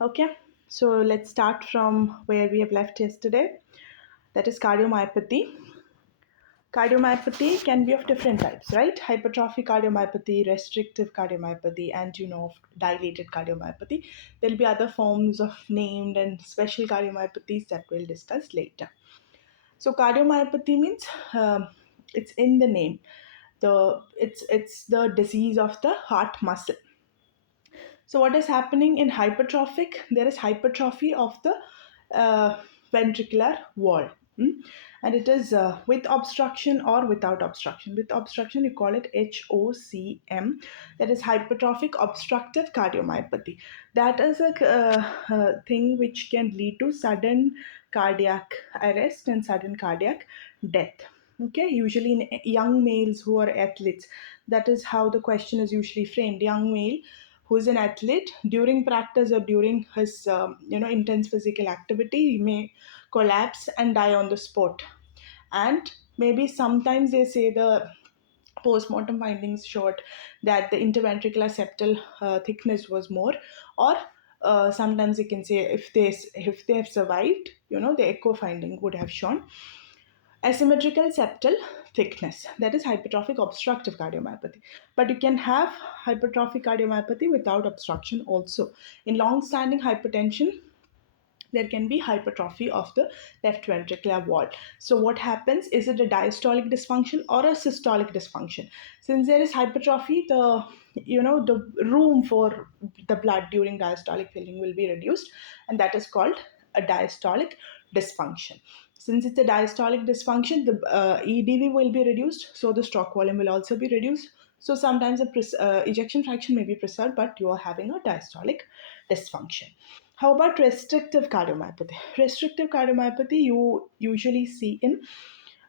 Okay, so let's start from where we have left yesterday. That is cardiomyopathy. Cardiomyopathy can be of different types, right? Hypertrophic cardiomyopathy, restrictive cardiomyopathy, and dilated cardiomyopathy. There'll be other forms of named and special cardiomyopathies that we'll discuss later. So cardiomyopathy means it's in the name. It's the disease of the heart muscle. So what is happening in hypertrophic? There is hypertrophy of the ventricular wall. And it is with obstruction or without obstruction. With obstruction, you call it HOCM. That is hypertrophic obstructive cardiomyopathy. That is a thing which can lead to sudden cardiac arrest and sudden cardiac death. Okay, usually in young males who are athletes, that is how the question is usually framed. Young male who's an athlete during practice or during his intense physical activity, he may collapse and die on the spot. And maybe sometimes they say the post-mortem findings showed that the interventricular septal thickness was more, or sometimes you can say if they have survived, the echo finding would have shown asymmetrical septal thickness. That is hypertrophic obstructive cardiomyopathy. But you can have hypertrophic cardiomyopathy without obstruction also. In long-standing hypertension, there can be hypertrophy of the left ventricular wall. So what happens, is it a diastolic dysfunction or a systolic dysfunction? Since there is hypertrophy, the room for the blood during diastolic filling will be reduced, and that is called a diastolic dysfunction. Since it's a diastolic dysfunction, the EDV will be reduced, so the stroke volume will also be reduced. So sometimes ejection fraction may be preserved, but you are having a diastolic dysfunction. How about restrictive cardiomyopathy? Restrictive cardiomyopathy you usually see in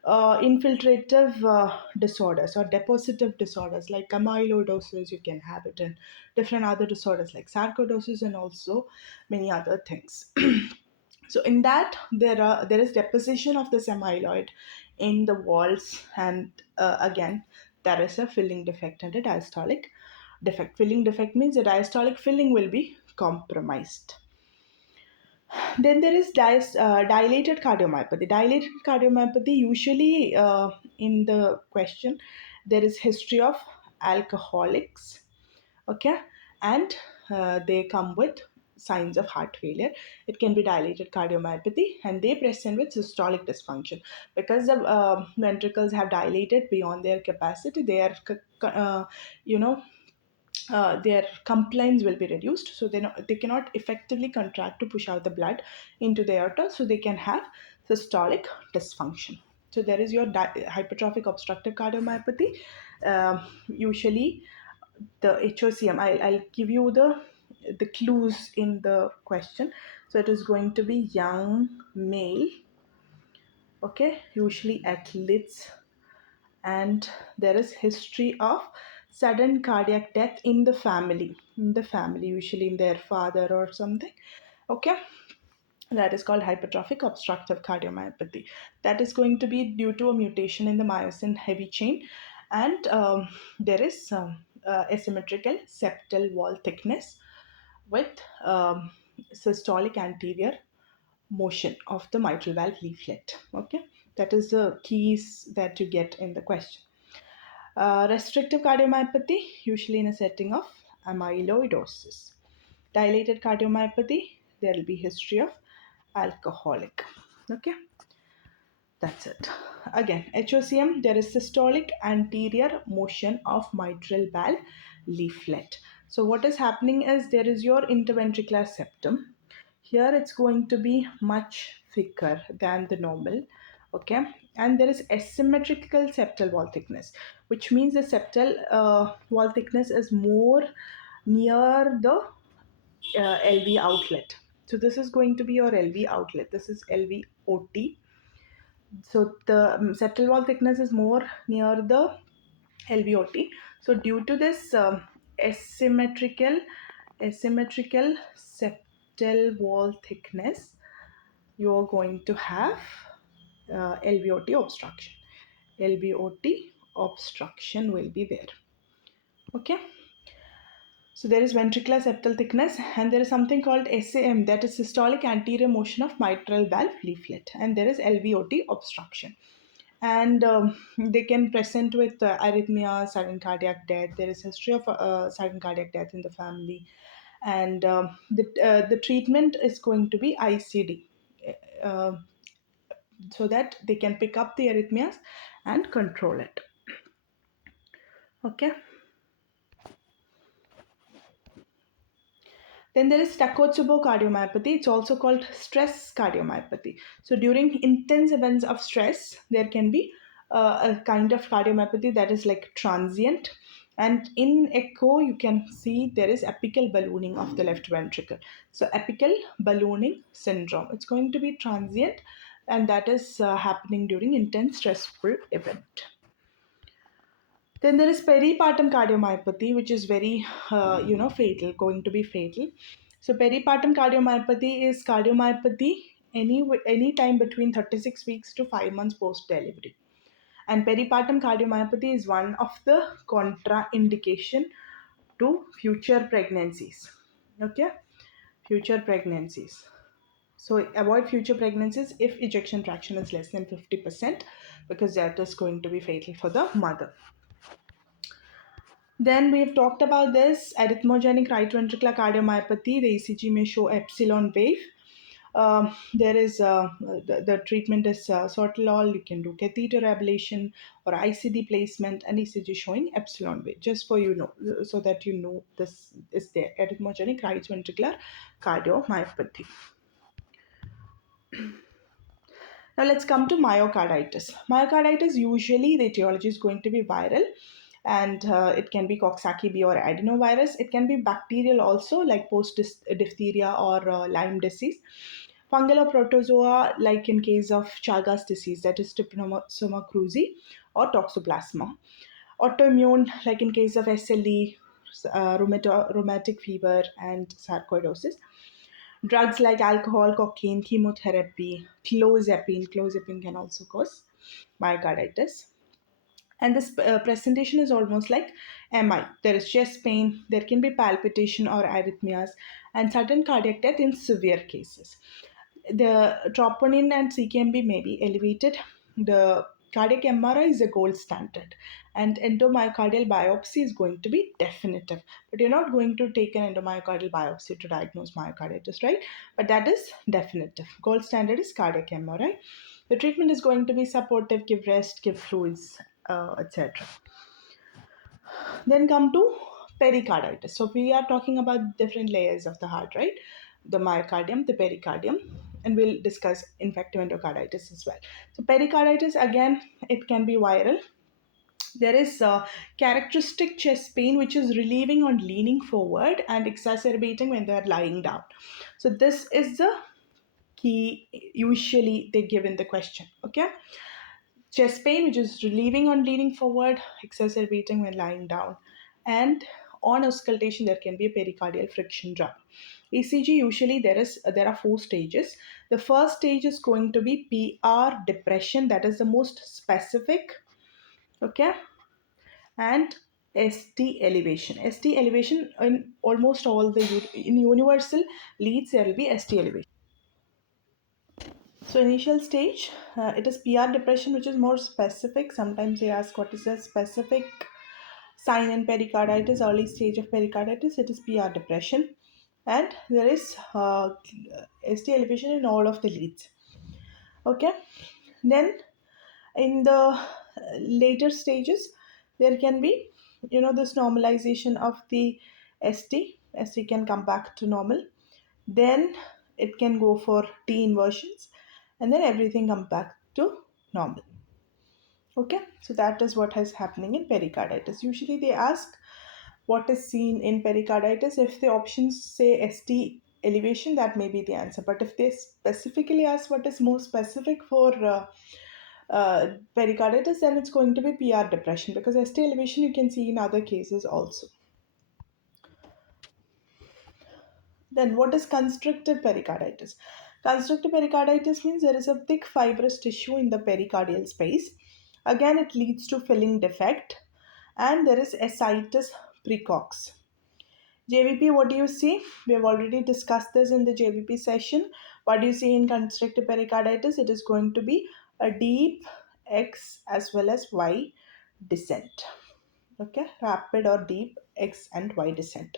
infiltrative disorders or depositive disorders like amyloidosis. You can have it in different other disorders like sarcoidosis and also many other things. So in that, there is deposition of this amyloid in the walls, and again there is a filling defect and a diastolic defect. Filling defect means the diastolic filling will be compromised. Then there is dilated cardiomyopathy. Dilated cardiomyopathy, usually in the question, there is history of alcoholics, okay, and they come with signs of heart failure. It can be dilated cardiomyopathy, and they present with systolic dysfunction because the ventricles have dilated beyond their capacity. They are, you know, their compliance will be reduced, so they cannot effectively contract to push out the blood into the aorta, so they can have systolic dysfunction. So there is your hypertrophic obstructive cardiomyopathy. Usually the HOCM, I'll give you the clues in the question. So it is going to be young male, okay, usually athletes, and there is history of sudden cardiac death in the family, usually in their father or something, okay. That is called hypertrophic obstructive cardiomyopathy. That is going to be due to a mutation in the myosin heavy chain, and there is asymmetrical septal wall thickness with systolic anterior motion of the mitral valve leaflet, okay. That is the keys that you get in the question. Restrictive cardiomyopathy, usually in a setting of amyloidosis. Dilated cardiomyopathy, there will be history of alcoholic. Okay, that's it. Again, HOCM, there is systolic anterior motion of mitral valve leaflet. So what is happening is there is your interventricular septum. Here it's going to be much thicker than the normal, okay, and there is asymmetrical septal wall thickness, which means the septal wall thickness is more near the LV outlet. So this is going to be your LV outlet. This is LVOT. So the septal wall thickness is more near the LVOT. So due to this asymmetrical septal wall thickness, you are going to have LVOT obstruction. LVOT obstruction will be there. Okay. So there is ventricular septal thickness, and there is something called SAM, that is systolic anterior motion of mitral valve leaflet, and there is LVOT obstruction. And they can present with arrhythmia, sudden cardiac death. There is history of sudden cardiac death in the family, and the treatment is going to be ICD, uh, so that they can pick up the arrhythmias and control it. Okay. Then there is Takotsubo cardiomyopathy. It's also called stress cardiomyopathy. So during intense events of stress, there can be a kind of cardiomyopathy that is like transient. And in echo, you can see there is apical ballooning of the left ventricle. So apical ballooning syndrome. It's going to be transient, and that is happening during intense stressful event. Then there is peripartum cardiomyopathy, which is very, fatal, going to be fatal. So peripartum cardiomyopathy is cardiomyopathy any time between 36 weeks to 5 months post delivery. And peripartum cardiomyopathy is one of the contraindication to future pregnancies. Okay, future pregnancies. So avoid future pregnancies if ejection fraction is less than 50%, because that is going to be fatal for the mother. Then we've talked about this arrhythmogenic right ventricular cardiomyopathy. The ECG may show epsilon wave. There is the treatment is sotalol. You can do catheter ablation or ICD placement, and ECG showing epsilon wave. Just for so that you know this is there. Arrhythmogenic right ventricular cardiomyopathy. Now let's come to myocarditis. Myocarditis, usually the etiology is going to be viral, and it can be Coxsackie B or adenovirus. It can be bacterial also, like post diphtheria or Lyme disease. Fungal or protozoa, like in case of Chagas disease, that is Trypanosoma cruzi or Toxoplasma. Autoimmune, like in case of SLE, rheumatic fever, and sarcoidosis. Drugs like alcohol, cocaine, chemotherapy, clozapine can also cause myocarditis. And this presentation is almost like MI. There is chest pain, there can be palpitation or arrhythmias, and sudden cardiac death in severe cases. The troponin and CKMB may be elevated. The cardiac MRI is the gold standard, and endomyocardial biopsy is going to be definitive. But you're not going to take an endomyocardial biopsy to diagnose myocarditis, right? But that is definitive. Gold standard is cardiac MRI. The treatment is going to be supportive, give rest, give fluids, etc. Then come to pericarditis. So we are talking about different layers of the heart, right? The myocardium, the pericardium, and we'll discuss infective endocarditis as well. So pericarditis, again, it can be viral. There is characteristic chest pain which is relieving on leaning forward and exacerbating when they are lying down. So this is the key usually they give in the question. Okay, chest pain which is relieving on leaning forward, exacerbating when lying down, and on auscultation there can be a pericardial friction drum. ECG, usually there are four stages. The first stage is going to be PR depression, that is the most specific. Okay, and ST elevation. ST elevation in almost all the in universal leads there will be ST elevation. So initial stage, it is PR depression, which is more specific. Sometimes they ask what is the specific sign in pericarditis. Early stage of pericarditis, it is PR depression, and there is ST elevation in all of the leads. Okay, then in the later stages, there can be this normalization of the ST. ST can come back to normal. Then it can go for T inversions, and then everything comes back to normal. Okay, so that is what is happening in pericarditis. Usually they ask what is seen in pericarditis. If the options say ST elevation, that may be the answer. But if they specifically ask what is more specific for pericarditis, then it's going to be PR depression, because ST elevation you can see in other cases also. Then what is constrictive pericarditis? Constrictive pericarditis means there is a thick fibrous tissue in the pericardial space. Again, it leads to filling defect, and there is ascites precox. JVP, what do you see? We have already discussed this in the JVP session. What do you see in constrictive pericarditis? It is going to be a deep X as well as Y descent. Okay, rapid or deep X and Y descent.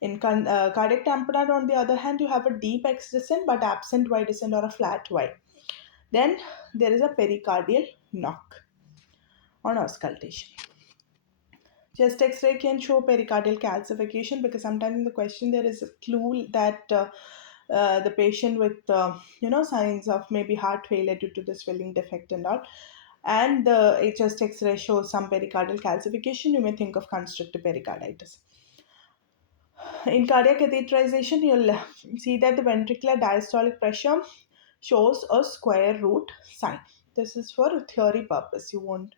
In cardiac tamponade, on the other hand, you have a deep X descent but absent Y descent or a flat Y. Then there is a pericardial knock on auscultation. Chest X-ray can show pericardial calcification because sometimes in the question there is a clue that the patient with signs of maybe heart failure due to the swelling defect and all, and the chest X-ray shows some pericardial calcification. You may think of constrictive pericarditis. In cardiac catheterization, you'll see that the ventricular diastolic pressure shows a square root sign. This is for theory purpose. You won't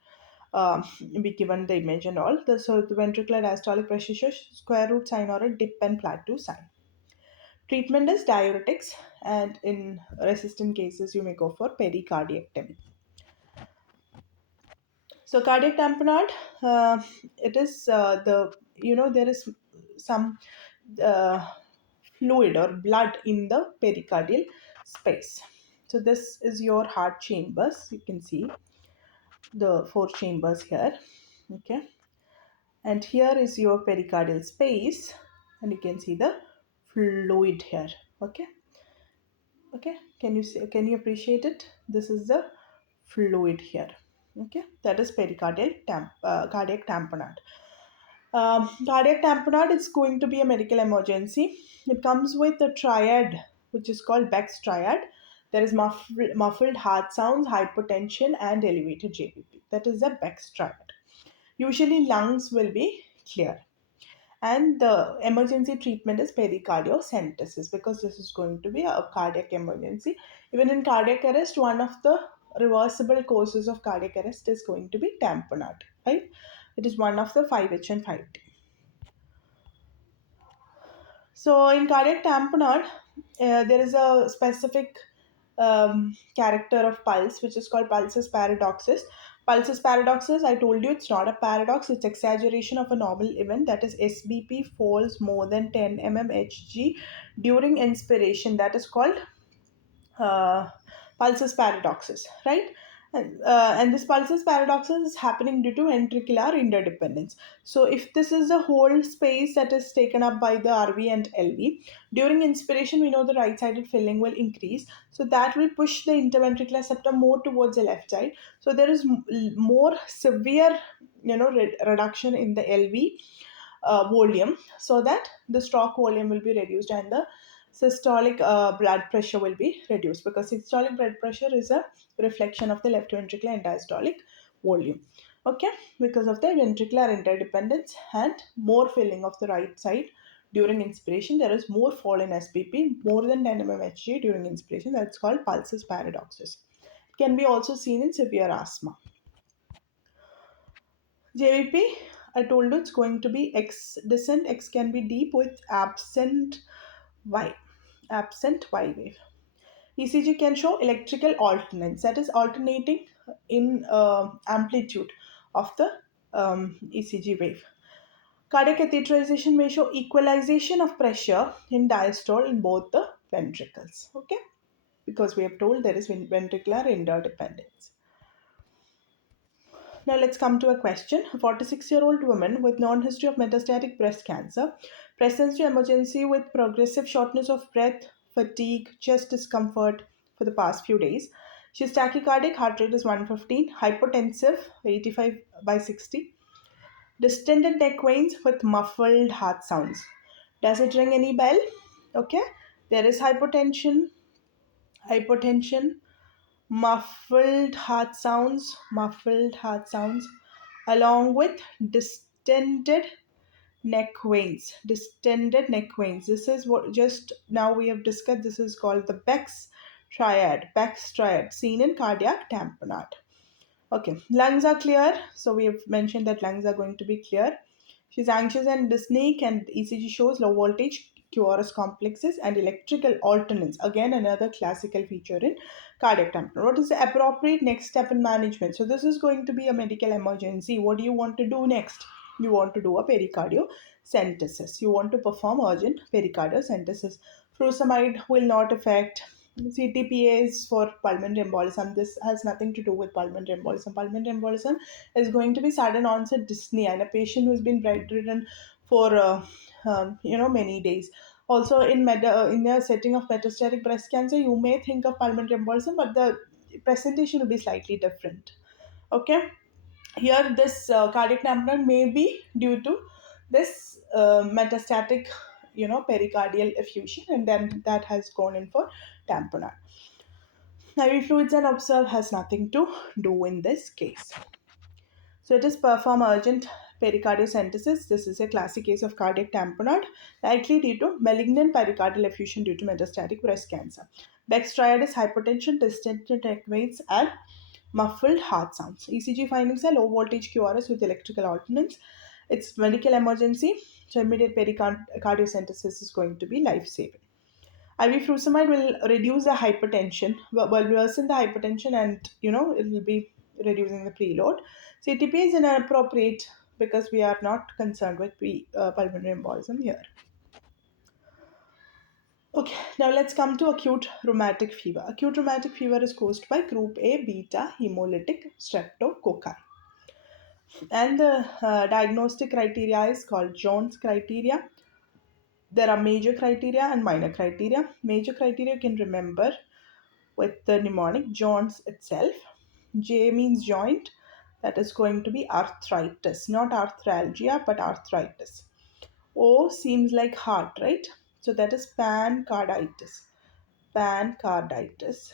be given the image and all. So the ventricular diastolic pressure shows square root sign or a dip and plateau sign. Treatment is diuretics, and in resistant cases, you may go for pericardiectomy. So cardiac tamponade, it is there is some uh, fluid or blood in the pericardial space. So this is your heart chambers. You can see the four chambers here. Okay, and here is your pericardial space, and you can see the fluid here. Okay, okay. Can you see? Can you appreciate it? This is the fluid here. Okay, that is cardiac tamponade. Cardiac tamponade is going to be a medical emergency. It comes with a triad, which is called Beck's triad. There is muffled heart sounds, hypotension, and elevated JVP. That is the Beck's triad. Usually, lungs will be clear. And the emergency treatment is pericardiocentesis because this is going to be a cardiac emergency. Even in cardiac arrest, one of the reversible causes of cardiac arrest is going to be tamponade, right? It is one of the 5H and 5T. So in cardiac tamponade, there is a specific character of pulse which is called pulsus paradoxus. Pulsus paradoxus, I told you it's not a paradox, it's exaggeration of a normal event, that is SBP falls more than 10 mmHg during inspiration. That is called uh, pulsus paradoxus, right? And this pulsus paradoxus is happening due to ventricular interdependence. So, if this is the whole space that is taken up by the RV and LV, during inspiration, we know the right sided filling will increase. So, that will push the interventricular septum more towards the left side. So, there is more severe, reduction in the LV volume, so that the stroke volume will be reduced and the systolic blood pressure will be reduced, because systolic blood pressure is a reflection of the left ventricular and diastolic volume. Okay, because of the ventricular interdependence and more filling of the right side during inspiration, there is more fall in SPP, more than 10 mmHg during inspiration. That's called pulsus paradoxus. It can be also seen in severe asthma. JVP, I told you it's going to be X descent. X can be deep with Y, absent Y wave. ECG can show electrical alternance, that is alternating in amplitude of the ECG wave. Cardiac catheterization may show equalization of pressure in diastole in both the ventricles. Okay, because we have told there is ventricular interdependence. Now let's come to a question. A 46-year-old woman with non-history of metastatic breast cancer presents to emergency with progressive shortness of breath, fatigue, chest discomfort for the past few days. She is tachycardic, heart rate is 115, hypotensive, 85 by 60, distended neck veins with muffled heart sounds. Does it ring any bell? Okay, there is hypotension, muffled heart sounds, along with distended neck veins. This is what just now we have discussed. This is called the Beck's triad, seen in cardiac tamponade. Okay, lungs are clear. So we have mentioned that lungs are going to be clear. She's anxious and dyspneic, and ECG shows low voltage QRS complexes and electrical alternance. Again, another classical feature in cardiac tamponade. What is the appropriate next step in management? So this is going to be a medical emergency. What do you want to do next? You want to do a pericardio centesis. You want to perform urgent pericardiocentesis. Furosemide will not affect. CTPA is for pulmonary embolism. This has nothing to do with pulmonary embolism. Pulmonary embolism is going to be sudden onset dyspnea in a patient who's been bedridden for many days. Also, in the setting of metastatic breast cancer, you may think of pulmonary embolism, but the presentation will be slightly different. Okay, here this cardiac tamponade may be due to this metastatic, pericardial effusion, and then that has gone in for tamponade. IV fluids and observe has nothing to do in this case. So it is perform urgent pericardiocentesis. This is a classic case of cardiac tamponade, likely due to malignant pericardial effusion due to metastatic breast cancer. Beck's triad is hypotension, distended neck veins, and muffled heart sounds. ECG findings are low voltage QRS with electrical alternance. It's medical emergency, so immediate pericardiocentesis is going to be life saving. IV furosemide will reduce the hypertension, will worsen the hypertension, and it will be reducing the preload. CTP is inappropriate because we are not concerned with pulmonary embolism here. Okay, now let's come to acute rheumatic fever. Acute rheumatic fever is caused by group A beta hemolytic streptococci. And the diagnostic criteria is called Jones criteria. There are major criteria and minor criteria. Major criteria you can remember with the mnemonic Jones itself. J means joint, that is going to be arthritis, not arthralgia but arthritis. O seems like heart, right? So that is pancarditis. Pancarditis.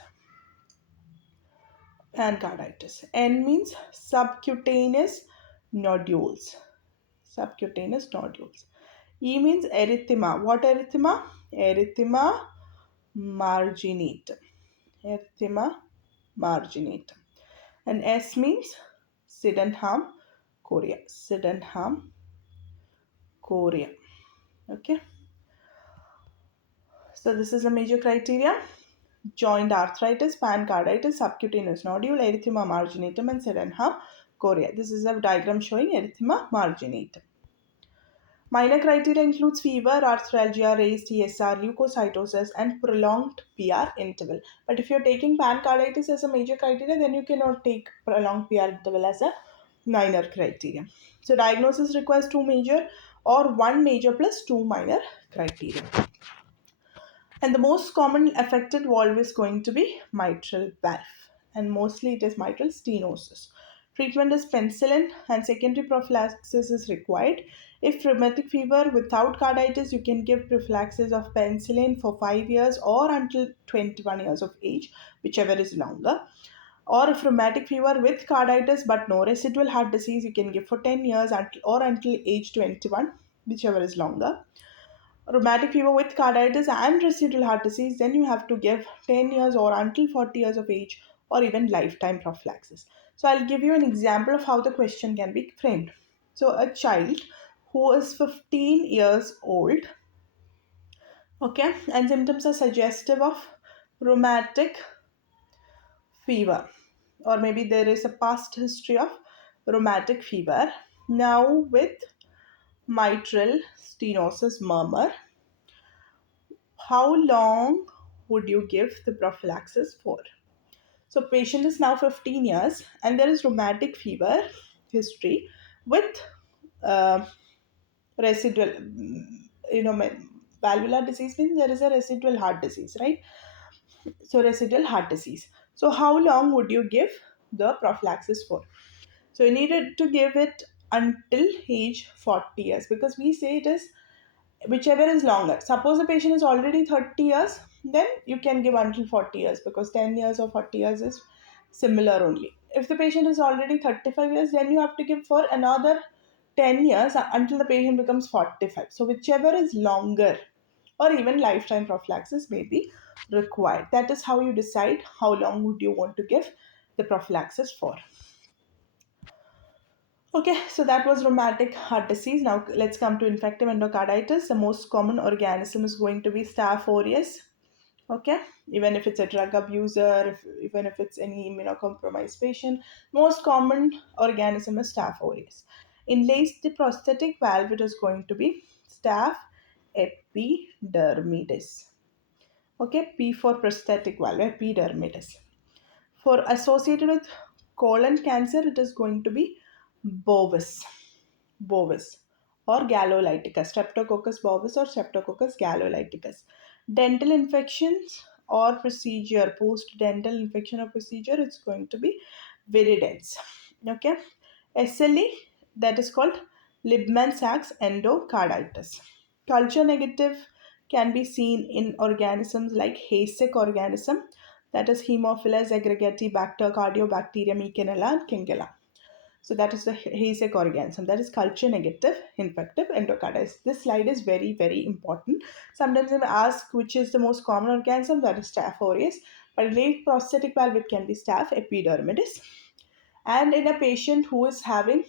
Pancarditis. N means subcutaneous nodules. Subcutaneous nodules. E means erythema. What erythema? Erythema marginatum. Erythema marginatum. And S means Sydenham chorea. Sydenham chorea. Okay. So this is a major criteria. Joint arthritis, pancarditis, subcutaneous nodule, erythema marginatum, and Sydenham chorea. This is a diagram showing erythema marginatum. Minor criteria includes fever, arthralgia, raised ESR, leukocytosis, and prolonged PR interval. But if you're taking pancarditis as a major criteria, then you cannot take prolonged PR interval as a minor criteria. So diagnosis requires two major or one major plus two minor criteria. And the most common affected valve is going to be mitral valve, and mostly it is mitral stenosis. Treatment is penicillin, and secondary prophylaxis is required. If rheumatic fever without carditis, you can give prophylaxis of penicillin for 5 years or until 21 years of age, whichever is longer. Or if rheumatic fever with carditis but no residual heart disease, you can give for 10 years until age 21, whichever is longer. Rheumatic fever with carditis and residual heart disease, then you have to give 10 years or until 40 years of age, or even lifetime prophylaxis. So I'll give you an example of how the question can be framed. So a child who is 15 years old, okay, and symptoms are suggestive of rheumatic fever, or maybe there is a past history of rheumatic fever. Now with mitral stenosis murmur, how long would you give the prophylaxis for? So patient is now 15 years and there is rheumatic fever history with uh, residual, valvular disease means there is a residual heart disease, right? So residual heart disease. So how long would you give the prophylaxis for? So you needed to give it until age 40 years, because we say it is whichever is longer. Suppose the patient is already 30 years, then you can give until 40 years, because 10 years or 40 years is similar only. If the patient is already 35 years, then you have to give for another 10 years until the patient becomes 45. So whichever is longer, or even lifetime prophylaxis may be required. That is how you decide how long would you want to give the prophylaxis for. Okay, so that was rheumatic heart disease. Now let's come to infective endocarditis. The most common organism is going to be Staph aureus. Okay, even if it's a drug abuser, even if it's any immunocompromised patient, most common organism is Staph aureus. Enlaced the prosthetic valve, it is going to be staph epidermidis. Okay, P for prosthetic valve, epidermidis. For associated with colon cancer, it is going to be bovis, bovis, or gallolyticus, streptococcus bovis or streptococcus gallolyticus. Dental infections or procedure, post dental infection or procedure, it's going to be viridans. Okay, SLE, that is called Libman-Sachs endocarditis. Culture negative can be seen in organisms like Hayseck organism, that is Haemophilus aggregati bacter cardiobacterium Echinella and Kingella. So that is the Hayseck organism. That is culture negative infective endocarditis. This slide is very, very important. Sometimes I may ask which is the most common organism. That is Staph aureus. But late prosthetic valve, it can be Staph epidermidis. And in a patient who is having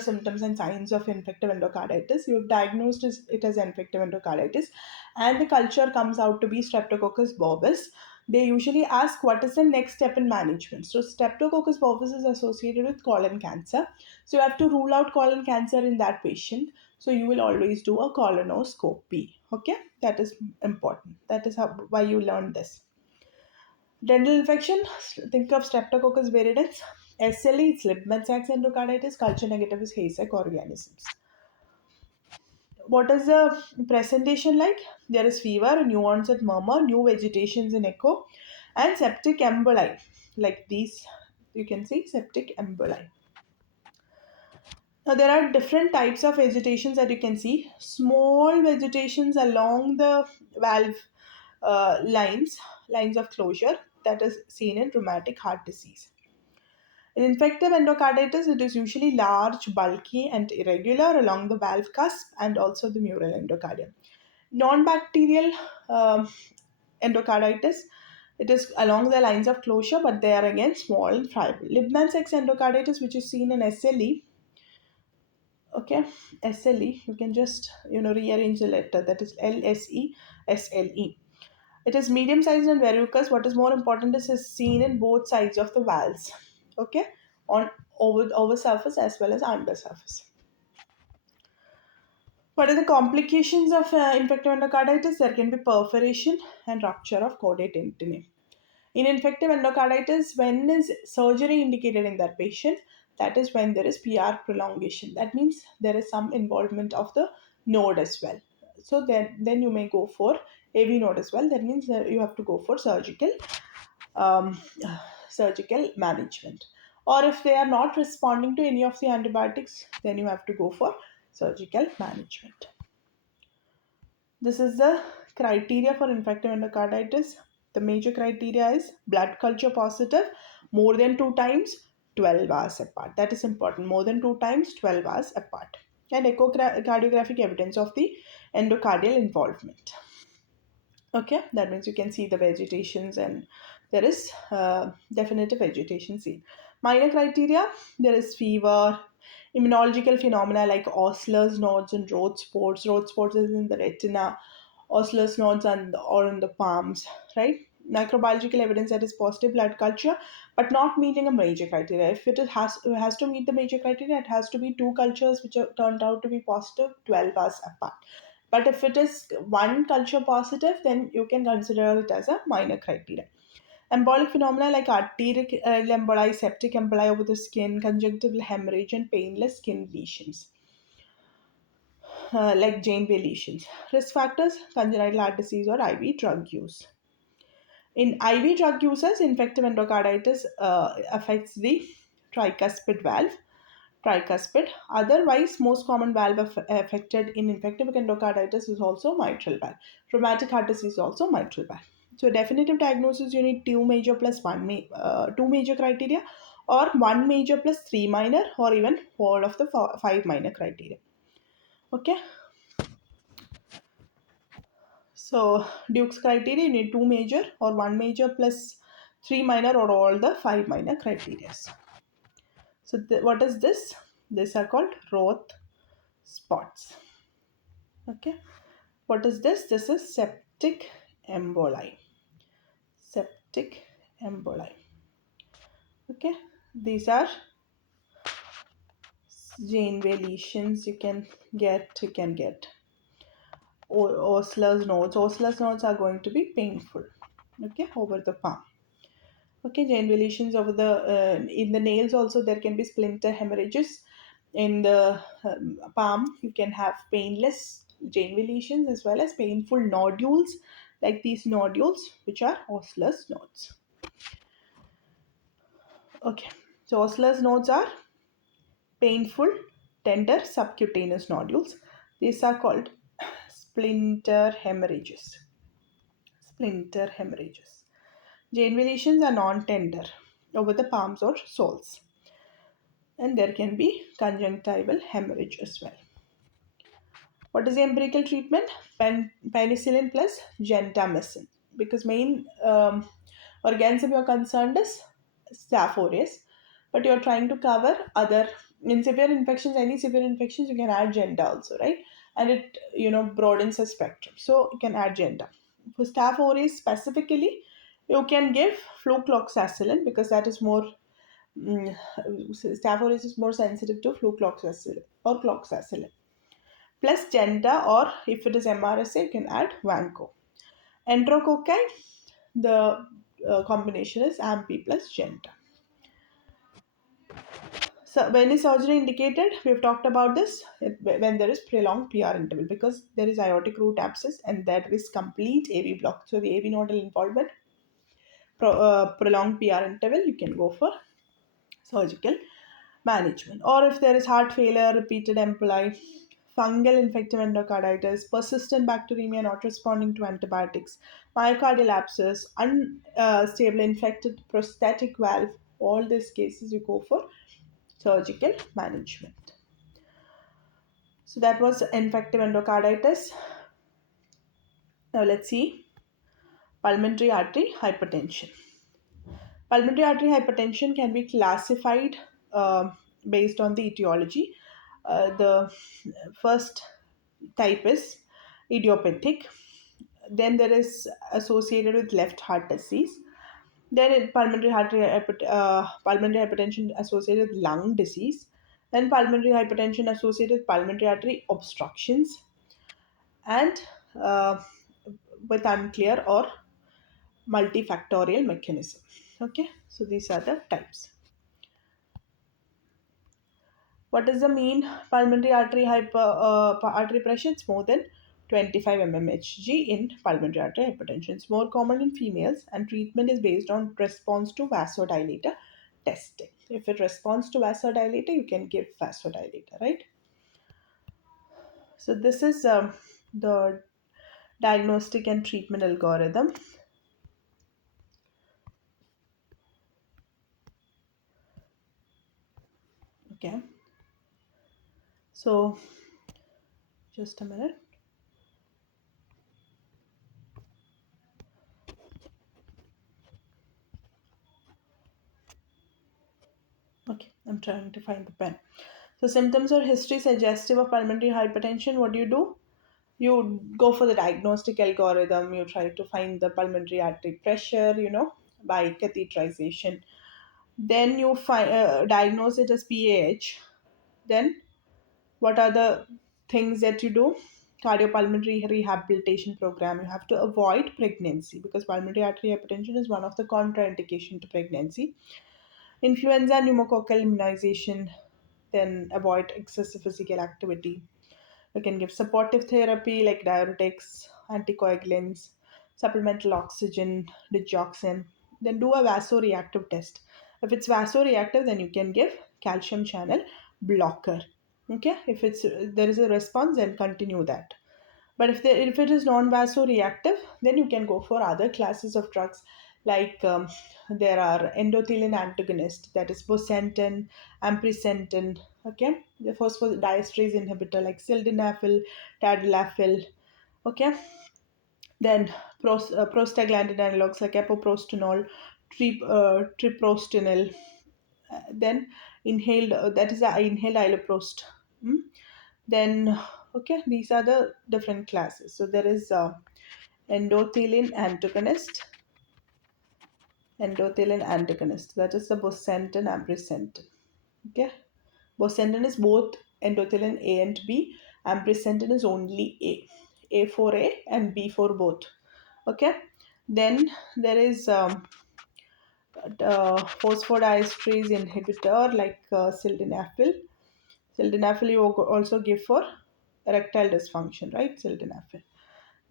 symptoms and signs of infective endocarditis, you've diagnosed it as infective endocarditis, and the culture comes out to be streptococcus bovis. They usually ask what is the next step in management. So streptococcus bovis is associated with colon cancer, so you have to rule out colon cancer in that patient. So you will always do a colonoscopy. Okay, that is important. That is why you learn this. Dental infection, think of Streptococcus viridans. SLE, it's Libman-Sachs endocarditis. Culture negative is Hayseck organisms. What is the presentation like? There is fever, new onset murmur, new vegetations in echo, and septic emboli. Like these, you can see septic emboli. Now, there are different types of vegetations that you can see. Small vegetations along the valve lines of closure, that is seen in rheumatic heart disease. In infective endocarditis, it is usually large, bulky, and irregular along the valve cusp and also the mural endocardium. Non-bacterial um, endocarditis, it is along the lines of closure, but they are again small and friable. Libman-Sachs endocarditis, which is seen in SLE, okay, SLE, you can just rearrange the letter, that is LSE, SLE. It is medium sized and verrucous. What is more important is seen in both sides of the valves, okay, on over surface as well as under surface. What are the complications of infective endocarditis? There can be perforation and rupture of chordate tentina. In infective endocarditis, when is surgery indicated in that patient? That is when there is PR prolongation. That means there is some involvement of the node as well. So then you may go for AV node as well. That means that you have to go for um, surgical management. Or if they are not responding to any of the antibiotics, then you have to go for surgical management. This is the criteria for infective endocarditis. The major criteria is blood culture positive more than 2 times 12 hours apart. That is important. More than 2 times 12 hours apart. And echocardiographic evidence of the endocardial involvement. Okay, that means you can see the vegetations and there is definitive vegetation seen. Minor criteria, there is fever, immunological phenomena like Osler's nodes and road spots. Road spots is in the retina, Osler's nodes or in the palms, right? Microbiological evidence that is positive blood culture, but not meeting a major criteria. If it has to meet the major criteria, it has to be two cultures which are turned out to be positive 12 hours apart. But if it is one culture positive, then you can consider it as a minor criteria. Embolic phenomena like arterial emboli, septic emboli over the skin, conjunctival hemorrhage, and painless skin lesions, like Janeway lesions. Risk factors: congenital heart disease or IV drug use. In IV drug users, infective endocarditis affects the tricuspid valve. Tricuspid. Otherwise, most common valve affected in infective endocarditis is also mitral valve. Rheumatic heart disease is also mitral valve. So, definitive diagnosis, you need two major plus two major criteria, or one major plus three minor, or even all of the five minor criteria. Okay. So, Duke's criteria, you need two major or one major plus three minor or all the five minor criteria. So, what is this? These are called Roth spots. Okay. What is this? This is septic emboli. Septic emboli. Okay. These are Janeway lesions you can get Osler's nodes. Osler's nodes are going to be painful, okay, over the palm. Okay, Janeway lesions over the in the nails also there can be splinter hemorrhages. In the palm, you can have painless Janeway lesions as well as painful nodules, like these nodules, which are Osler's nodes. Okay, so Osler's nodes are painful, tender subcutaneous nodules. These are called splinter hemorrhages. Splinter hemorrhages. Janeway lesions are non-tender over the palms or soles, and there can be conjunctival hemorrhage as well. What is the empirical treatment? Penicillin plus gentamicin, because main organism you're concerned is Staph aureus, but you're trying to cover other in severe infections. Any severe infections you can add Genta also, right? And it broadens the spectrum, so you can add Genta. For Staph aureus specifically, you can give flucloxacillin because that is more Staph aureus is more sensitive to flucloxacillin or cloxacillin plus Genta, or if it is MRSA, you can add Vanco. Enterococci, the combination is AMP plus Genta. So when is surgery indicated? We've talked about this when there is prolonged PR interval, because there is aortic root abscess and there is complete AV block. So the AV nodal involvement, prolonged PR interval, you can go for surgical management. Or if there is heart failure, repeated emboli, fungal infective endocarditis, persistent bacteremia not responding to antibiotics, myocardial abscess, unstable infected prostatic valve, all these cases you go for surgical management. So that was infective endocarditis. Now let's see pulmonary artery hypertension. Pulmonary artery hypertension can be classified based on the etiology. The first type is idiopathic. Then there is associated with left heart disease. Then pulmonary hypertension associated with lung disease. Then pulmonary hypertension associated with pulmonary artery obstructions, and uh, with unclear or multifactorial mechanism. Okay, so these are the types. What is the mean pulmonary artery pressure? It's more than 25 mmHg in pulmonary artery hypertension. It's more common in females, and treatment is based on response to vasodilator testing. If it responds to vasodilator, you can give vasodilator, right? So this is the diagnostic and treatment algorithm. Okay. So just a minute. Okay, I'm trying to find the pen. So symptoms or history suggestive of pulmonary hypertension. What do? You go for the diagnostic algorithm. You try to find the pulmonary artery pressure, by catheterization. Then you diagnose it as PAH. Then what are the things that you do? Cardiopulmonary rehabilitation program. You have to avoid pregnancy because pulmonary artery hypertension is one of the contraindication to pregnancy. Influenza pneumococcal immunization. Then avoid excessive physical activity. You can give supportive therapy like diuretics, anticoagulants, supplemental oxygen, digoxin. Then do a vasoreactive test. If it's vasoreactive, then you can give calcium channel blocker. Okay, if there is a response, then continue that. But if it is non-vasoreactive, then you can go for other classes of drugs like there are endothelin antagonist, that is bosentan, ampresentan. Okay, the phosphodiesterase inhibitor like sildenafil, tadalafil. Okay, then prostaglandin analogs like epoprostenol, treprostinil. Then inhaled that is the inhaled iloprost. Hmm? Then okay, these are the different classes. So there is endothelin antagonist, that is the bosentan, ampresentan. Okay, Bosentan is both endothelin A and B. Ambrisentan is only A for A and B for both. Okay. Then there is phosphodiesterase inhibitor like sildenafil. Sildenafil you also give for erectile dysfunction, right? Sildenafil.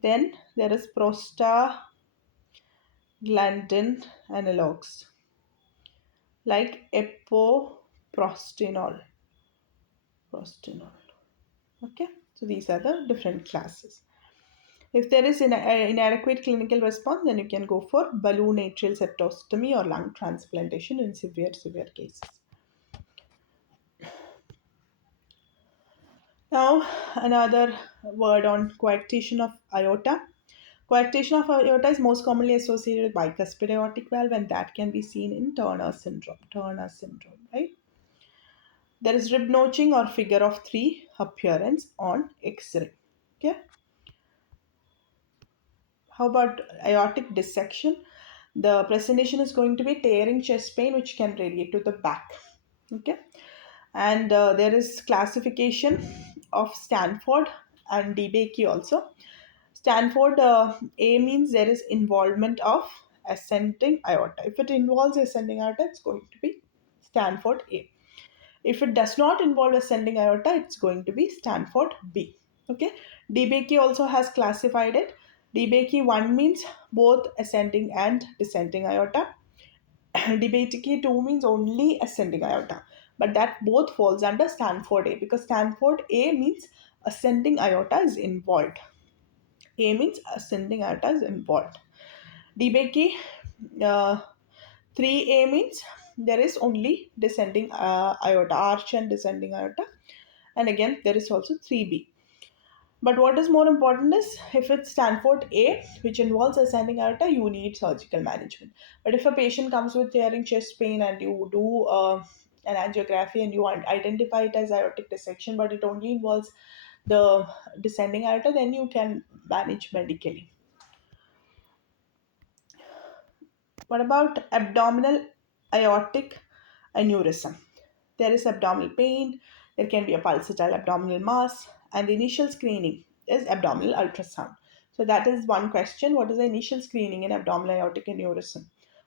Then there is prostaglandin analogs like epoprostinol. Prostinol. Okay, so these are the different classes. If there is inadequate clinical response, then you can go for balloon atrial septostomy or lung transplantation in severe cases. Now, another word on coarctation of aorta. Coarctation of aorta is most commonly associated with bicuspid aortic valve, and that can be seen in Turner syndrome. Turner syndrome, right? There is rib notching or figure of three appearance on X-ray. Okay. How about aortic dissection? The presentation is going to be tearing chest pain, which can radiate to the back. Okay, and there is classification of Stanford and DBAK also. Stanford A means there is involvement of ascending aorta. If it involves ascending aorta, it's going to be Stanford A. If it does not involve ascending aorta, it's going to be Stanford B. Okay. DBAK also has classified it. DBAK 1 means both ascending and descending aorta. DBAK 2 means only ascending aorta. But that both falls under Stanford A because Stanford A means ascending aorta is involved. A means ascending aorta is involved. DBAK 3A means there is only descending aorta, arch and descending aorta. And again, there is also 3B. But what is more important is if it's Stanford A, which involves ascending aorta, you need surgical management. But if a patient comes with tearing chest pain and you do an angiography and you identify it as aortic dissection, but it only involves the descending aorta, then you can manage medically. What about abdominal aortic aneurysm? There is abdominal pain, there can be a pulsatile abdominal mass, and the initial screening is abdominal ultrasound. So, that is one question: what is the initial screening in abdominal aortic aneurysm?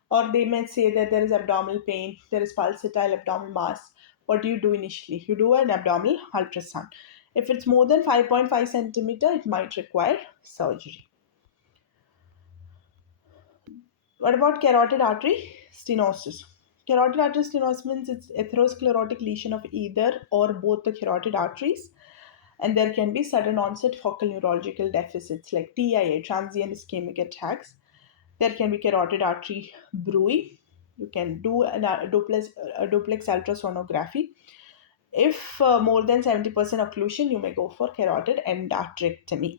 Or they may say that there is abdominal pain, there is pulsatile abdominal mass. What do you do initially? You do an abdominal ultrasound. If it's more than 5.5 centimeter, it might require surgery. What about carotid artery stenosis? Carotid artery stenosis means it's atherosclerotic lesion of either or both the carotid arteries, and there can be sudden onset focal neurological deficits like TIA, transient ischemic attacks. There can be carotid artery bruit. You can do a duplex ultrasonography. If more than 70% occlusion, you may go for carotid endarterectomy.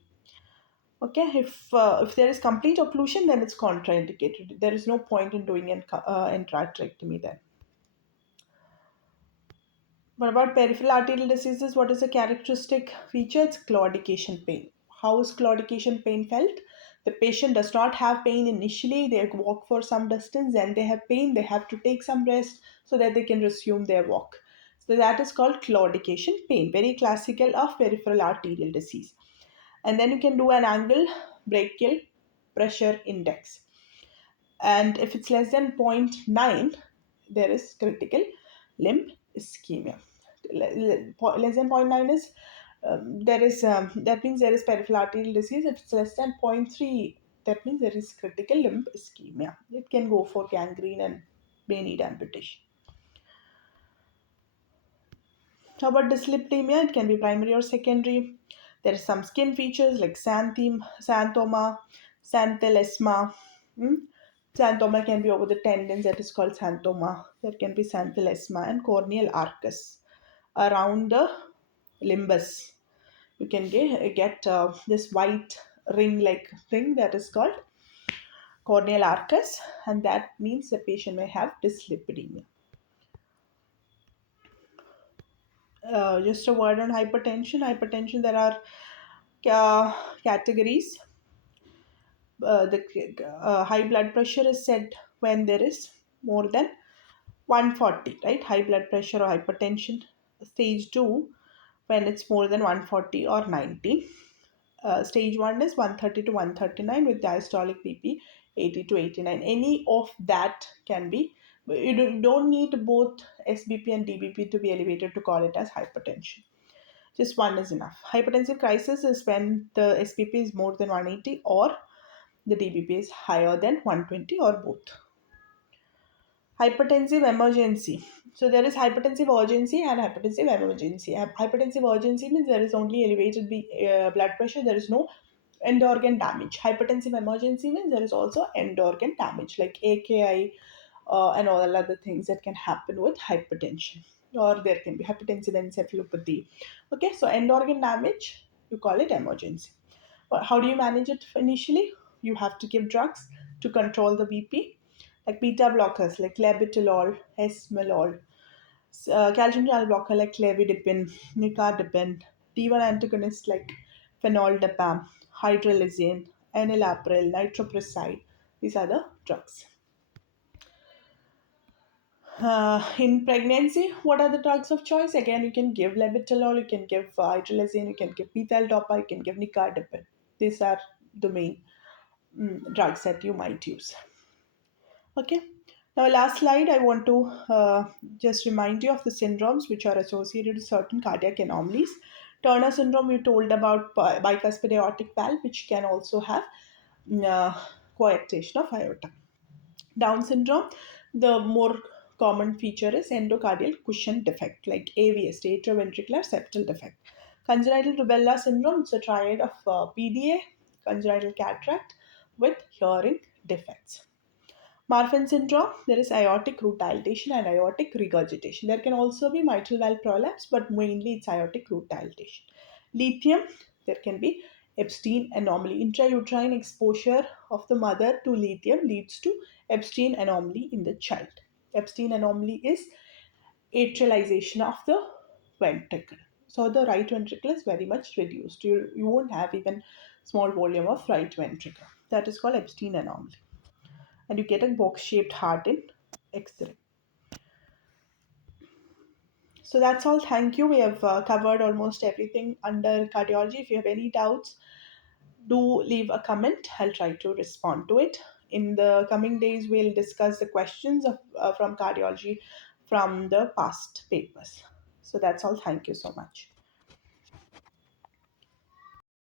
Okay, if there is complete occlusion, then it's contraindicated. There is no point in doing an endarterectomy then. What about peripheral arterial diseases? What is the characteristic feature? It's claudication pain. How is claudication pain felt? The patient does not have pain initially. They walk for some distance, then they have pain. They have to take some rest so that they can resume their walk. So that is called claudication pain, very classical of peripheral arterial disease. And then you can do an angle brachial pressure index. And if it's less than zero point 0.9, there is critical limb ischemia. Less than 0.9 is there is that means there is peripheral arterial disease. If it's less than zero point 0.3, that means there is critical limb ischemia. It can go for gangrene and may need amputation. How about dyslipidemia? It can be primary or secondary. There are some skin features like xanthoma, xanthelasma. Hmm? Xanthoma can be over the tendons, that is called xanthoma. There can be xanthelasma and corneal arcus around the limbus. You can get this white ring-like thing that is called corneal arcus, and that means the patient may have dyslipidemia. Just a word on hypertension. Hypertension, there are categories. The high blood pressure is said when there is more than 140, right? High blood pressure or hypertension. Stage 2, when it's more than 140 or 90. Stage 1 is 130 to 139 with diastolic BP 80 to 89. Any of that can be. You don't need both SBP and DBP to be elevated to call it as hypertension. Just one is enough. Hypertensive crisis is when the SBP is more than 180 or the DBP is higher than 120 or both. Hypertensive emergency. So there is hypertensive urgency and hypertensive emergency. Hypertensive urgency means there is only elevated blood pressure, there is no end organ damage. Hypertensive emergency means there is also end organ damage like AKI and all other things that can happen with hypertension. Or there can be hypertensive encephalopathy. Okay, so end organ damage, you call it emergency. How do you manage it initially? You have to give drugs to control the BP, like beta blockers like labetalol, esmolol, calcium channel blocker like clevidipine, nicardipine, D1 antagonist like phenoldipam, hydralazine, enalapril, nitroprusside. These are the drugs. In pregnancy, what are the drugs of choice? Again, you can give labetalol, you can give hydralazine, you can give beta-L-dopa, you can give nicardipine. These are the main drugs that you might use. Okay. Now, last slide, I want to just remind you of the syndromes which are associated with certain cardiac anomalies. Turner syndrome, we told about bicuspid aortic valve, which can also have uh, coarctation of aorta. Down syndrome, the more common feature is endocardial cushion defect, like AVS, atrioventricular septal defect. Congenital rubella syndrome, it's a triad of PDA, congenital cataract with hearing defects. Marfan syndrome, there is aortic root dilatation and aortic regurgitation. There can also be mitral valve prolapse, but mainly it's aortic root dilatation. Lithium, there can be Epstein anomaly. Intrauterine exposure of the mother to lithium leads to Epstein anomaly in the child. Epstein anomaly is atrialization of the ventricle. So the right ventricle is very much reduced. You won't have even small volume of right ventricle. That is called Epstein anomaly, and you get a box shaped heart in X-ray. So that's all. Thank you. We have covered almost everything under cardiology. If you have any doubts, do leave a comment. I'll try to respond to it. In the coming days, we'll discuss the questions from cardiology from the past papers. So that's all. Thank you so much.